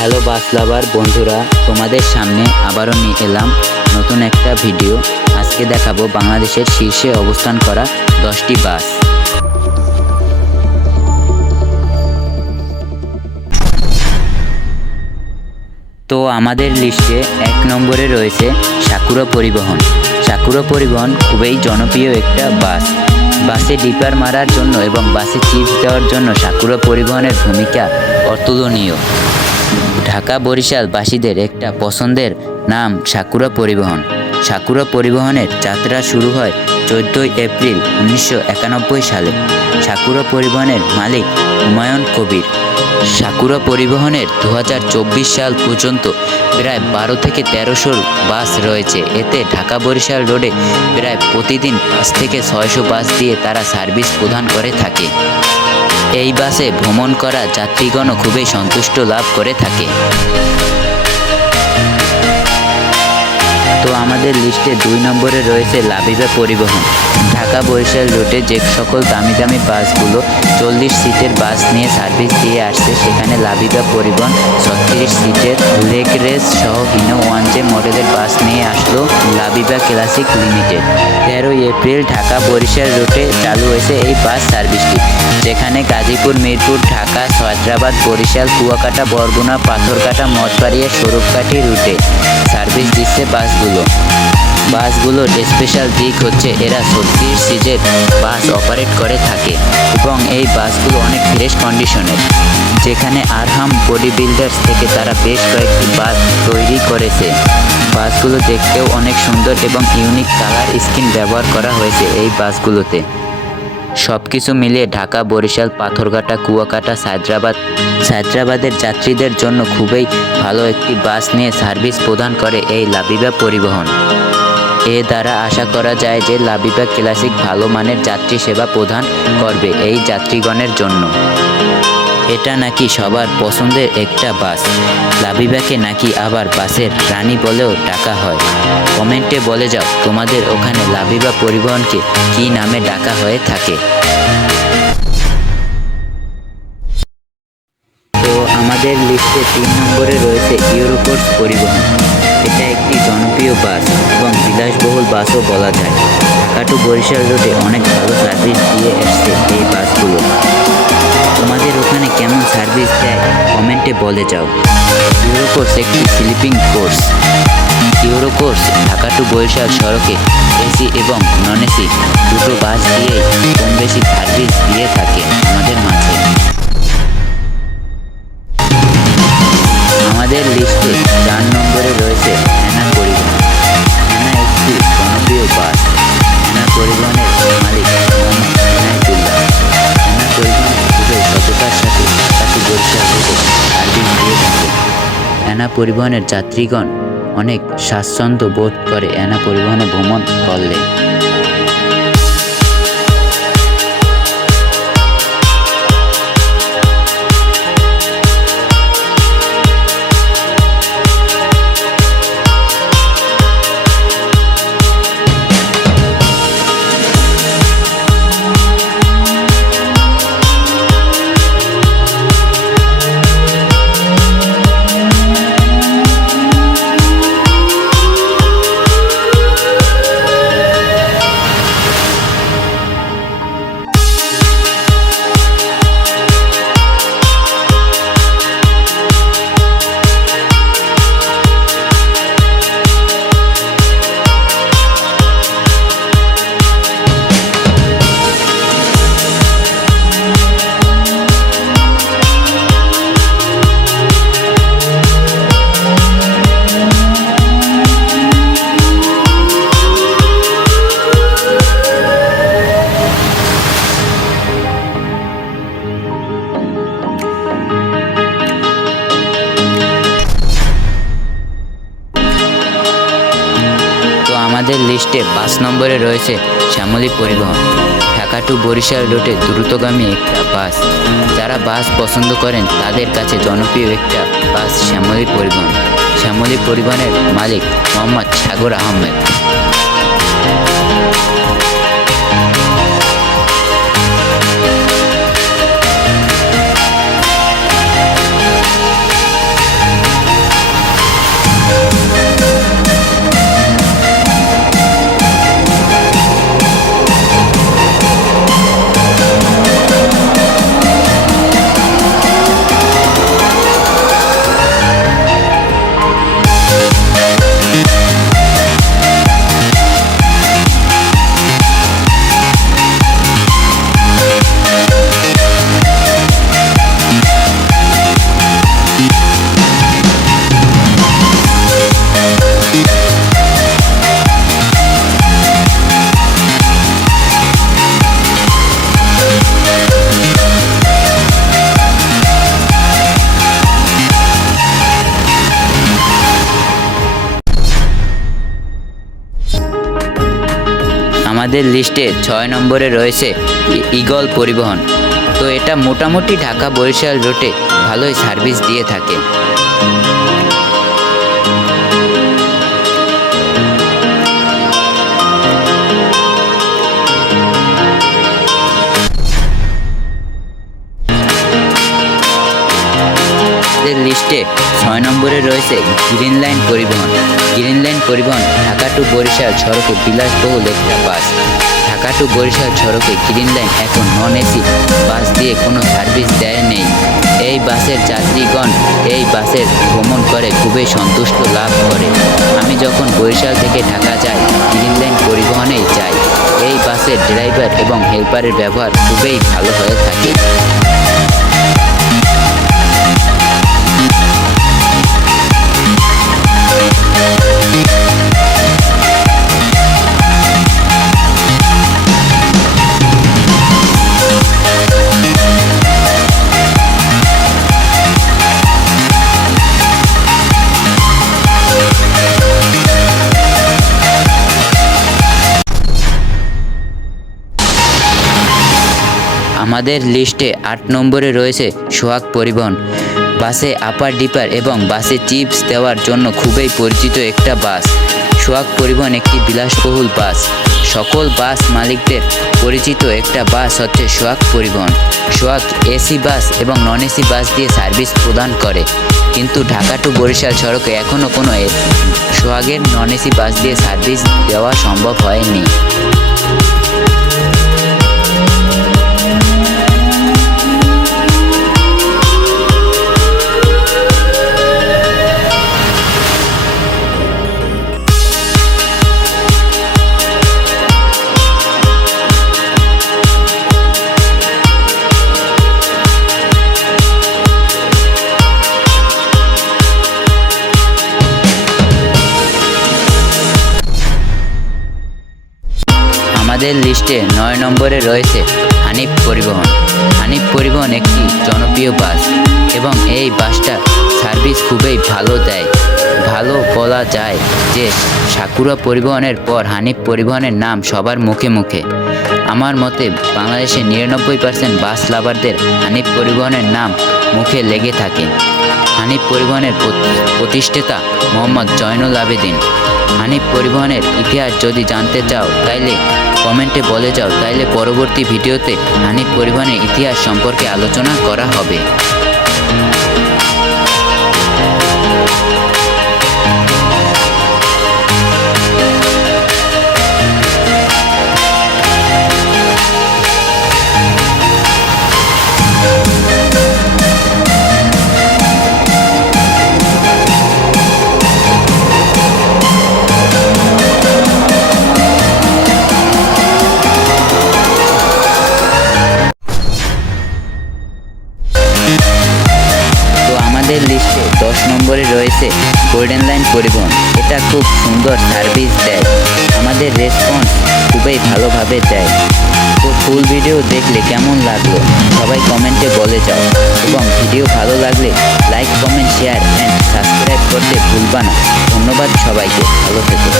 Hello বাস লাভার বন্ধুরা, তোমাদের সামনে আবারও নিয়ে এলাম নতুন একটা ভিডিও। আজকে দেখাবো বাংলাদেশের শীর্ষে অবস্থান করা 10টি বাস। তো আমাদের লিস্টে 1 নম্বরে রয়েছে সাকুরা পরিবহন। সাকুরা পরিবহন খুবই জনপ্রিয় একটা বাস। বাসে ডিপার মারার জন্য এবং বাসে চিপস দেওয়ার জন্য সাকুরা পরিবহনের ভূমিকা অতুলনীয়। ঢাকা বরিশালবাসীদের একটা পছন্দের নাম সাকুরা পরিবহন। সাকুরা পরিবহনের যাত্রা শুরু হয় 14 এপ্রিল 1991 সালে। সাকুরা পরিবহনের মালিক হুমায়ুন কবির। সাকুরা পরিবহনের 2024 সাল পর্যন্ত প্রায় 12 থেকে 1300 বাস রয়েছে। এতে ঢাকা বরিশাল রোডে প্রায় প্রতিদিন 5 থেকে 600 বাস দিয়ে তারা সার্ভিস প্রদান করে থাকে। এই বাসে ভ্রমণ করা যাত্রীগণও খুবই সন্তুষ্ট লাভ করে থাকে। তো আমাদের লিস্টে 2 নম্বরে রয়েছে লাবিবা পরিবহন। ঢাকা বরিশাল রুটে যে সকল দামি দামি বাসগুলো 40 সিটের বাস নিয়ে সার্ভিস দিয়ে আসছে, সেখানে লাবিবা পরিবহন 36 সিটের লেগ রেস সহ হিনো 1J মডেলের বাস নিয়ে আসলো Labiba classic limited. 13 April Dhaka Barishal রুটে চালু হয়েছে এই বাস সার্ভিসটি, যেখানে গাজীপুর, মিরপুর, ঢাকা, হায়দ্রাবাদ, বরিশাল, কুয়াকাটা, বরগুনা, পাথরঘাটা, মঠবাড়িয়া, স্বরূপকাঠি রুটে সার্ভিস দিচ্ছে বাসগুলোর স্পেশাল দিক হচ্ছে এরা 36 সিটের বাস অপারেট করে থাকে এবং এই বাসগুলো অনেক ফ্রেশ কন্ডিশনের, যেখানে আরহাম বডি বিল্ডার্স থেকে তারা বেশ কয়েকটি বাস তৈরি করেছে। বাসগুলো দেখতেও অনেক সুন্দর এবং ইউনিক কালার স্কিন ব্যবহার করা হয়েছে এই বাসগুলোতে। সব কিছু মিলিয়ে ঢাকা, বরিশাল, পাথরঘাটা, কুয়াকাটা, হায়দ্রাবাদের যাত্রীদের জন্য খুবই ভালো একটি বাস নিয়ে সার্ভিস প্রদান করে এই লাবিবা পরিবহন। এ দ্বারা আশা করা যায় যে লাবিবা ক্লাসিক ভালো মানের যাত্রী সেবা প্রদান করবে এই যাত্রীগণের জন্য। এটা নাকি সবার পছন্দের একটা বাস। লাবিবাকে নাকি আবার বাসের রানী বলেও ডাকা হয়। কমেন্টে বলে যাও তোমাদের ওখানে লাবিবা পরিবহনকে কী নামে ডাকা হয়ে থাকে। তো আমাদের লিস্টে 3 নম্বরে রয়েছে ইউরোকোর্স পরিবহন। এটা একটি জনপ্রিয় বাস এবং বিলাসবহুল বাসও বলা যায়। ঢাকা টু বরিশাল রোডে অনেক ভালো সার্ভিস দিয়ে এসছে এই বাসগুলো। তোমাদের ওখানে কেমন সার্ভিস দেয় কমেন্টে বলে যাও। ইউরোকোর্স একটি sleeping coach. Eurocoach Dhaka to Barishal সড়কে এসি এবং নন এসি দুটো বাস দিয়েই কম বেশি সার্ভিস দিয়ে থাকে আমাদের মাঝে। আমাদের লিস্টে 4 নম্বরে রয়েছে অ্যানা পরিবহন। অ্যানা একটি জনপ্রিয় বাস। অ্যানা পরিবহনের মালিক মোহাম্মদ এনায়েতুল্লাহ। অ্যানা পরিবহন খুবই সততার সাথে ঢাকা বরিশাল রোডে সার্ভিস দিয়ে থাকে। অ্যানা পরিবহনের যাত্রীগণ অনেক স্বাচ্ছন্দ্য বোধ করে অ্যানা পরিবহনে ভ্রমণ করলে। আমাদের লিস্টে 5 নম্বরে রয়েছে শ্যামলী পরিবহন। ঢাকা টু বরিশাল রুটে দ্রুতগামী একটা বাস। যারা বাস পছন্দ করেন তাদের কাছে জনপ্রিয় একটা বাস শ্যামলী পরিবহন। শ্যামলী পরিবহনের মালিক মোহাম্মদ সাগর আহমেদ। আমাদের লিস্টে 6 নম্বরে রয়েছে ঈগল পরিবহন। তো এটা মোটামুটি ঢাকা বরিশাল রুটে ভালোই সার্ভিস দিয়ে থাকে। লিস্টে 6 নম্বরে রয়েছে গ্রিন লাইন পরিবহন। গ্রিন লাইন পরিবহন ঢাকা টু বরিশাল সড়কে বিলাসবহুল একটা বাস। ঢাকা টু বরিশাল সড়কে গ্রিন লাইন এখন নন এসি বাস দিয়ে কোনো সার্ভিস দেয় নেই। এই বাসের যাত্রীগণ এই বাসের ভ্রমণ করে খুবই সন্তুষ্ট লাভ করে। আমি যখন বরিশাল থেকে ঢাকা যাই গ্রিন লাইন পরিবহনেই যাই। এই বাসের ড্রাইভার এবং হেল্পারের ব্যবহার খুবই ভালো হয়ে থাকে। আমাদের লিস্টে 8 নম্বরে রয়েছে সোহাগ পরিবহন। বাসে আপার ডিপার এবং বাসে চিপস দেওয়ার জন্য খুবই পরিচিত একটা বাস। সোহাগ পরিবহন একটি বিলাসবহুল বাস। সকল বাস মালিকদের পরিচিত একটা বাস হচ্ছে সোহাগ পরিবহন। সোহাগ এসি বাস এবং নন এসি বাস দিয়ে সার্ভিস প্রদান করে, কিন্তু ঢাকা টু বরিশাল সড়কে এখনও কোনো সোহাগের নন এসি বাস দিয়ে সার্ভিস দেওয়া সম্ভব হয়নি। আমাদের লিস্টে 9 নম্বরে রয়েছে হানিফ পরিবহন। হানিফ পরিবহন একটি জনপ্রিয় বাস এবং এই বাসটা সার্ভিস খুবই ভালো দেয়। ভালো বলা যায় যে সাকুরা পরিবহনের পর হানিফ পরিবহনের নাম সবার মুখে মুখে। আমার মতে বাংলাদেশে 99% বাস লাভারদের হানিফ পরিবহনের নাম মুখে লেগে থাকে। হানিফ পরিবহনের প্রতিষ্ঠাতা মোহাম্মদ জয়নুল আবেদিন। হানিফ পরিবহনের ইতিহাস যদি জানতে চাও তাইলে কমেন্টে বলে যাও, তাইলে পরবর্তী ভিডিওতে হানিফ পরিবহনের ইতিহাস সম্পর্কে আলোচনা করা হবে। আমাদের লিস্টে 10 নম্বরে রয়েছে গোল্ডেন লাইন পরিবহন। এটা খুব সুন্দর সার্ভিস দেয়, আমাদের রেসপন্স খুবই ভালোভাবে দেয়। তো ফুল ভিডিও দেখলে কেমন লাগলো সবাই কমেন্টে বলে যাও, এবং ভিডিও ভালো লাগলে like, comment, share and subscribe করতে ভুলবা না। ধন্যবাদ সবাইকে, ভালো থেকো।